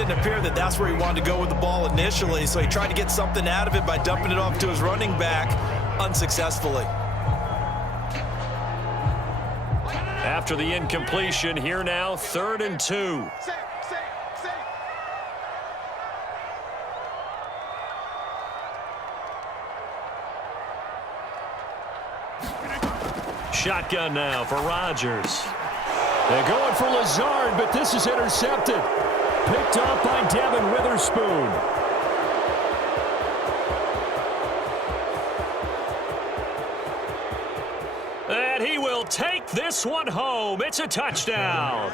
didn't appear that that's where he wanted to go with the ball initially, so he tried to get something out of it by dumping it off to his running back unsuccessfully. After the incompletion, here now, 3rd and 2. Shotgun now for Rodgers. They're going for Lazard, but this is intercepted. Picked off by Devin Witherspoon. And he will take this one home. It's a touchdown.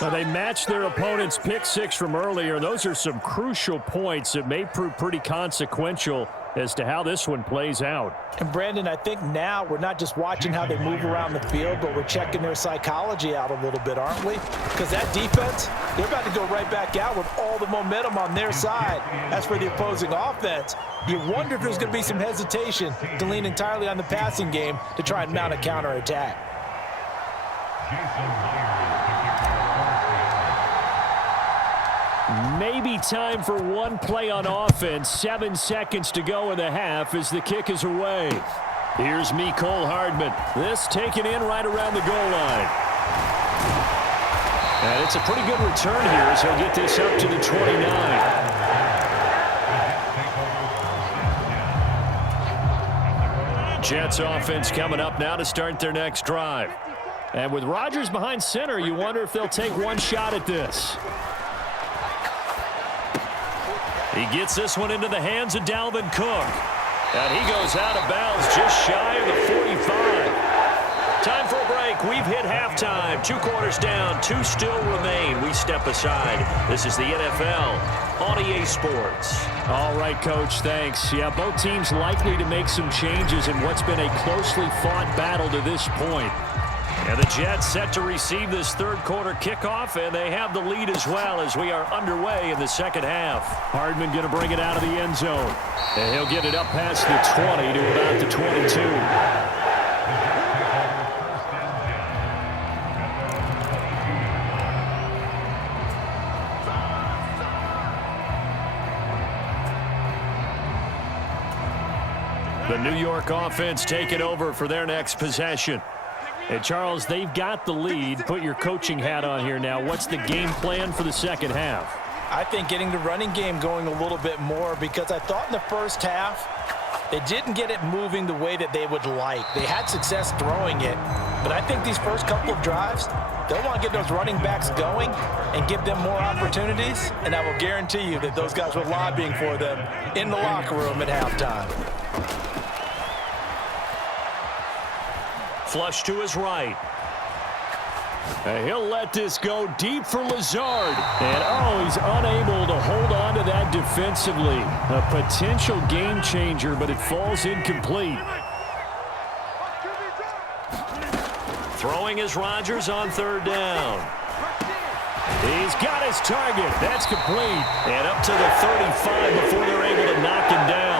Well, they matched their opponent's pick six from earlier. Those are some crucial points that may prove pretty consequential as to how this one plays out. And Brandon, I think now we're not just watching how they move around the field, but we're checking their psychology out a little bit, aren't we? Because that defense, they're about to go right back out with all the momentum on their side. As for the opposing offense, you wonder if there's going to be some hesitation to lean entirely on the passing game to try and mount a counterattack. Maybe time for one play on offense. 7 seconds to go in the half as the kick is away. Here's Mecole Hardman. This taken in right around the goal line. And it's a pretty good return here as he'll get this up to the 29. Jets offense coming up now to start their next drive. And with Rodgers behind center, you wonder if they'll take one shot at this. He gets this one into the hands of Dalvin Cook. And he goes out of bounds just shy of the 45. Time for a break. We've hit halftime. 2 quarters down. 2 still remain. We step aside. This is the NFL on EA Sports. All right, Coach, thanks. Yeah, both teams likely to make some changes in what's been a closely fought battle to this point. And the Jets set to receive this third quarter kickoff, and they have the lead as well as we are underway in the second half. Hardman going to bring it out of the end zone. And he'll get it up past the 20 to about the 22. The New York offense taking over for their next possession. And, Charles, they've got the lead. Put your coaching hat on here now. What's the game plan for the second half? I think getting the running game going a little bit more, because I thought in the first half they didn't get it moving the way that they would like. They had success throwing it, but I think these first couple of drives, they'll want to get those running backs going and give them more opportunities, and I will guarantee you that those guys were lobbying for them in the locker room at halftime. Flush to his right. And he'll let this go deep for Lazard. And, he's unable to hold on to that defensively. A potential game changer, but it falls incomplete. Throwing is Rodgers on third down. He's got his target. That's complete. And up to the 35 before they're able to knock him down.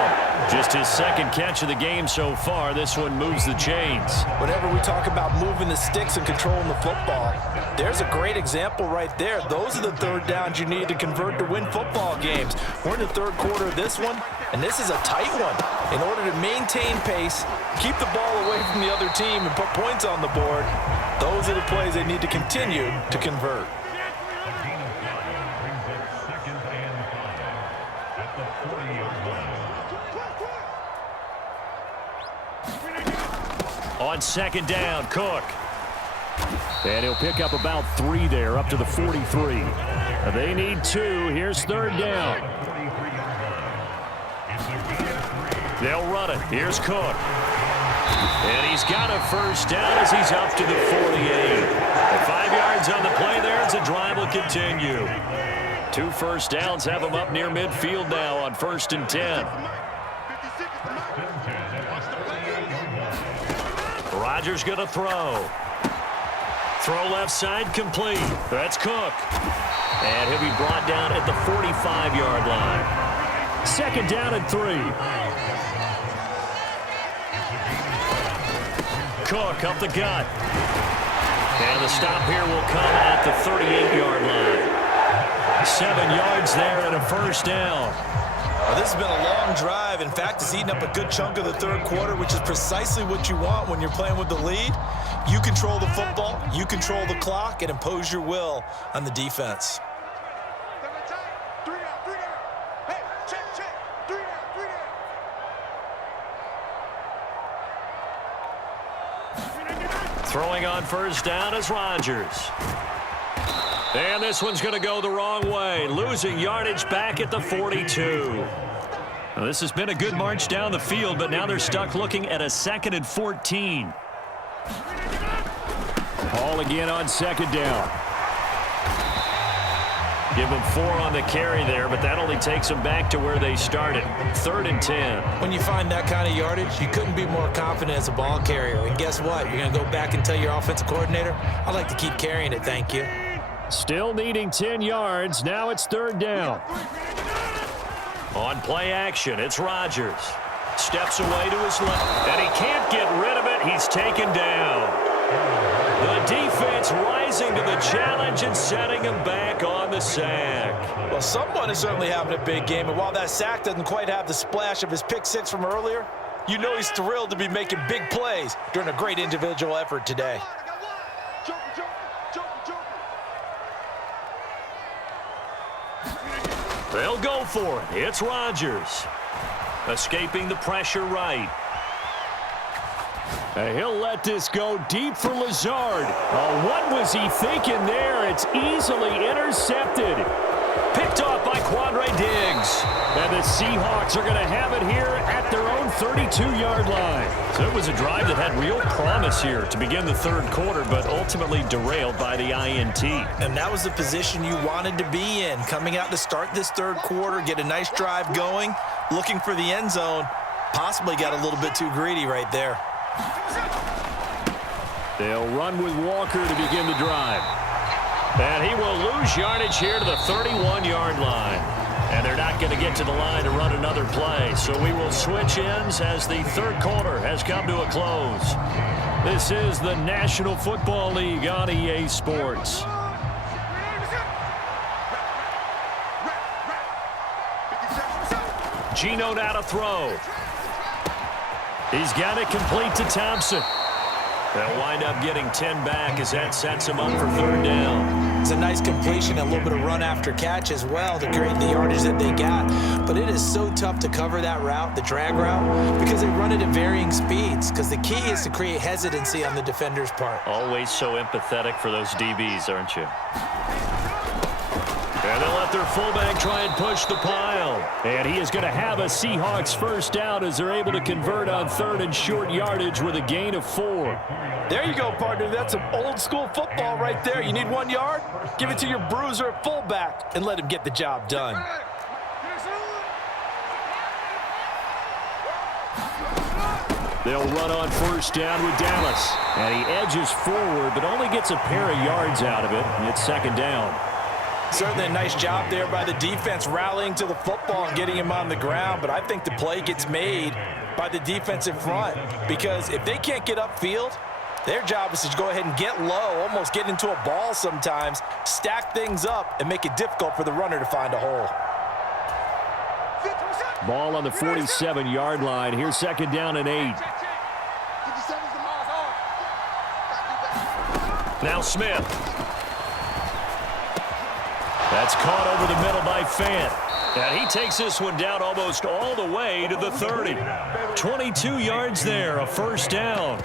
Just his second catch of the game so far. This one moves the chains. Whenever we talk about moving the sticks and controlling the football, there's a great example right there. Those are the third downs you need to convert to win football games. We're in the third quarter of this one, and this is a tight one. In order to maintain pace, keep the ball away from the other team, and put points on the board, those are the plays they need to continue to convert. On second down, Cook. And he'll pick up about 3 there, up to the 43. They need 2. Here's third down. They'll run it. Here's Cook. And he's got a first down as he's up to the 48. 5 yards on the play there as the drive will continue. 2 first downs have him up near midfield now on 1st and 10. Rodgers going to throw. Throw left side complete. That's Cook. And he'll be brought down at the 45-yard line. 2nd down and 3. Cook up the gut. And the stop here will come at the 38-yard line. yards there and a first down. Well, this has been a long drive. In fact, it's eaten up a good chunk of the third quarter, which is precisely what you want when you're playing with the lead. You control the football, you control the clock, and impose your will on the defense. Throwing on first down is Rodgers. And this one's going to go the wrong way, losing yardage back at the 42. Well, this has been a good march down the field, but now they're stuck looking at a 2nd and 14. Ball again on 2nd down. Give them 4 on the carry there, but that only takes them back to where they started. 3rd and 10. When you find that kind of yardage, you couldn't be more confident as a ball carrier. And guess what? You're going to go back and tell your offensive coordinator, I'd like to keep carrying it, thank you. Still needing 10 yards. Now it's 3rd down. On play action, it's Rodgers. Steps away to his left, and he can't get rid of it. He's taken down. The defense rising to the challenge and setting him back on the sack. Well, someone is certainly having a big game, and while that sack doesn't quite have the splash of his pick six from earlier, you know he's thrilled to be making big plays during a great individual effort today. They'll go for it. It's Rodgers. Escaping the pressure right. And he'll let this go deep for Lazard. Oh, what was he thinking there? It's easily intercepted. Picked off by Quandre Diggs. And the Seahawks are going to have it here at their own 32-yard line. So it was a drive that had real promise here to begin the third quarter, but ultimately derailed by the INT. And that was the position you wanted to be in. Coming out to start this third quarter, get a nice drive going, looking for the end zone. Possibly got a little bit too greedy right there. They'll run with Walker to begin the drive. And he will lose yardage here to the 31-yard line. And they're not going to get to the line to run another play. So we will switch ends as the third quarter has come to a close. This is the National Football League on EA Sports. Geno now to throw. He's got it complete to Thompson. They'll wind up getting 10 back as that sets him up for 3rd down. It's a nice completion, a little bit of run after catch as well to create the yardage that they got. But it is so tough to cover that route, the drag route, because they run it at varying speeds. Because the key is to create hesitancy on the defender's part. Always so empathetic for those DBs, aren't you? And they'll let their fullback try and push the pile. And he is going to have a Seahawks first down as they're able to convert on 3rd and short yardage with a gain of 4. There you go, partner. That's some old school football right there. You need 1 yard? Give it to your bruiser at fullback and let him get the job done. They'll run on first down with Dallas. And he edges forward but only gets a pair of yards out of it. It's 2nd down. Certainly a nice job there by the defense rallying to the football and getting him on the ground, but I think the play gets made by the defense in front because if they can't get upfield, their job is to go ahead and get low, almost get into a ball sometimes, stack things up, and make it difficult for the runner to find a hole. Ball on the 47-yard line. Here's 2nd down and 8. Now Smith. That's caught over the middle by Fant. And he takes this one down almost all the way to the 30. 22 yards there, a first down.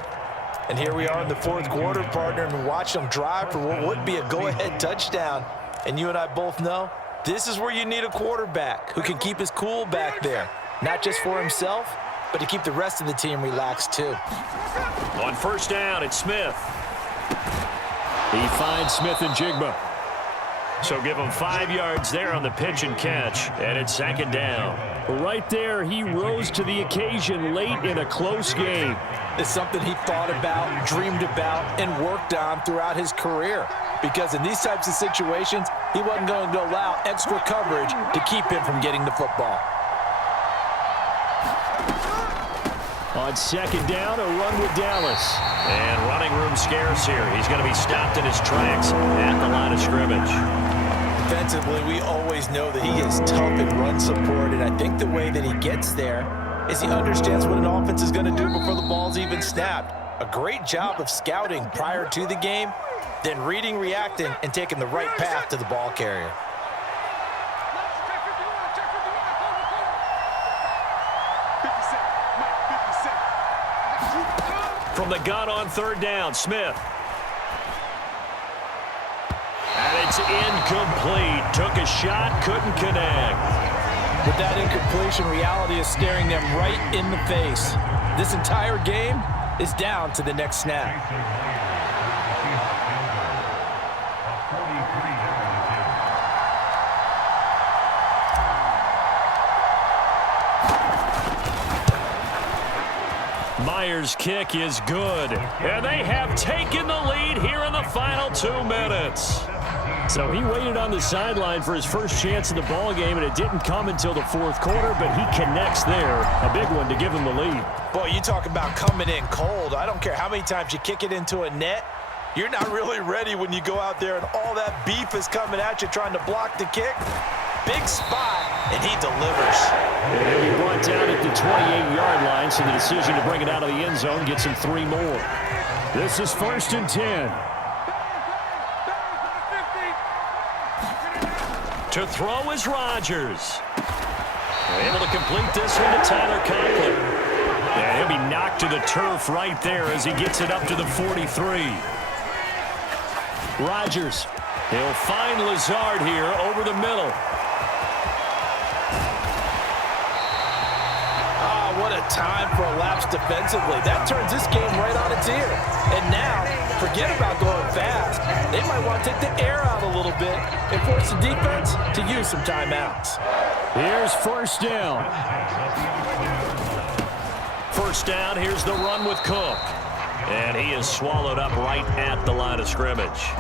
And here we are in the fourth quarter, partner, and watch them drive for what would be a go-ahead touchdown. And you and I both know this is where you need a quarterback who can keep his cool back there. Not just for himself, but to keep the rest of the team relaxed too. On first down, it's Smith. He finds Smith and Jigba. So give him 5 yards there on the pitch and catch, and it's 2nd down. Right there, he rose to the occasion late in a close game. It's something he thought about, dreamed about, and worked on throughout his career. Because in these types of situations, he wasn't going to allow extra coverage to keep him from getting the football. On 2nd down, a run with Dallas. And running room scarce here. He's going to be stopped in his tracks at the line of scrimmage. defensively, we always know that he is tough and run support, and I think the way that he gets there is he understands what an offense is going to do before the ball's even snapped. A great job of scouting prior to the game, then reading, reacting, and taking the right path to the ball carrier. From the gun on third down, Smith. And it's incomplete. Took a shot, couldn't connect. With that incompletion, reality is staring them right in the face. This entire game is down to the next snap. Myers' kick is good. And they have taken the lead here in the final 2 minutes. So he waited on the sideline for his first chance in the ball game, and it didn't come until the fourth quarter, but he connects there. A big one to give him the lead. Boy, you talk about coming in cold. I don't care how many times you kick it into a net. You're not really ready when you go out there and all that beef is coming at you trying to block the kick. Big spot, and he delivers. And he'll be brought down at the 28-yard line, so the decision to bring it out of the end zone gets him 3 more. This is 1st and 10. To throw is Rodgers. Able to complete this one to Tyler Conklin. And he'll be knocked to the turf right there as he gets it up to the 43. Rodgers. He'll find Lazard here over the middle. What a time for a lapse defensively. That turns this game right on its ear. And now, forget about going fast. They might want to take the air out a little bit and force the defense to use some timeouts. Here's 1st down. 1st down, here's the run with Cook. And he is swallowed up right at the line of scrimmage.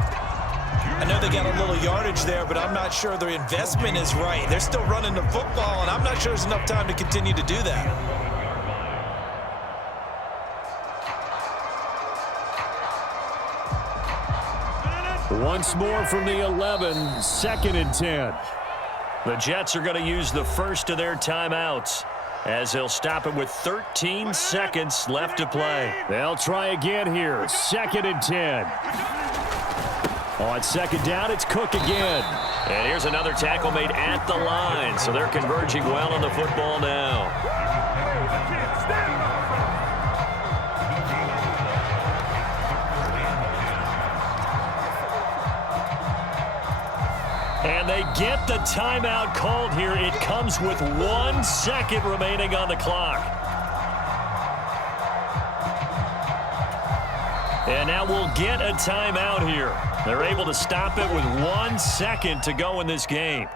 I know they got a little yardage there, but I'm not sure their investment is right. They're still running the football, and I'm not sure there's enough time to continue to do that. Once more from the 11, 2nd and 10. The Jets are going to use the first of their timeouts as they'll stop it with 13 seconds left to play. They'll try again here, 2nd and 10. On 2nd down, it's Cook again. And here's another tackle made at the line, so they're converging well on the football now. And they get the timeout called here. It comes with 1 second remaining on the clock. And now we'll get a timeout here. They're able to stop it with 1 second to go in this game.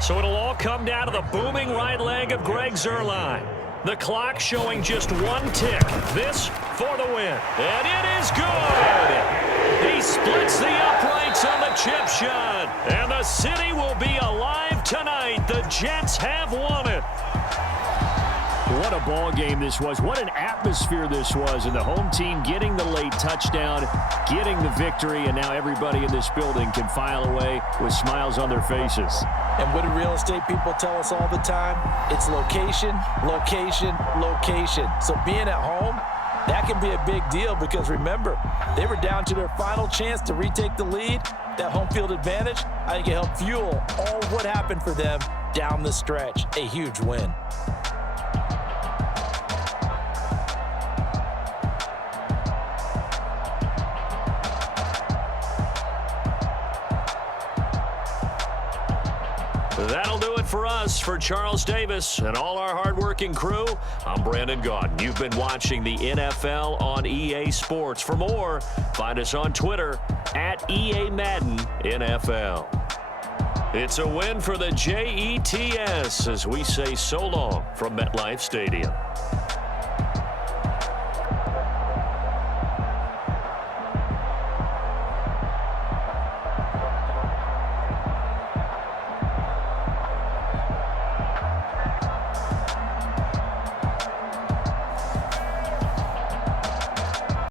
So it'll all come down to the booming right leg of Greg Zuerlein. The clock showing just 1 tick. This for the win. And it is good. He splits the uprights on the chip shot. And the city will be alive tonight. The Jets have won it. What a ball game this was. What an atmosphere this was. And the home team getting the late touchdown, getting the victory, and now everybody in this building can file away with smiles on their faces. And what do real estate people tell us all the time? It's location, location, location. So being at home, that can be a big deal because remember, they were down to their final chance to retake the lead. That home field advantage, I think it helped fuel all what happened for them down the stretch. A huge win. That'll do it for us. For Charles Davis and all our hardworking crew, I'm Brandon Gaudin. You've been watching the NFL on EA Sports. For more, find us on Twitter at EA Madden NFL. It's a win for the Jets as we say so long from MetLife Stadium.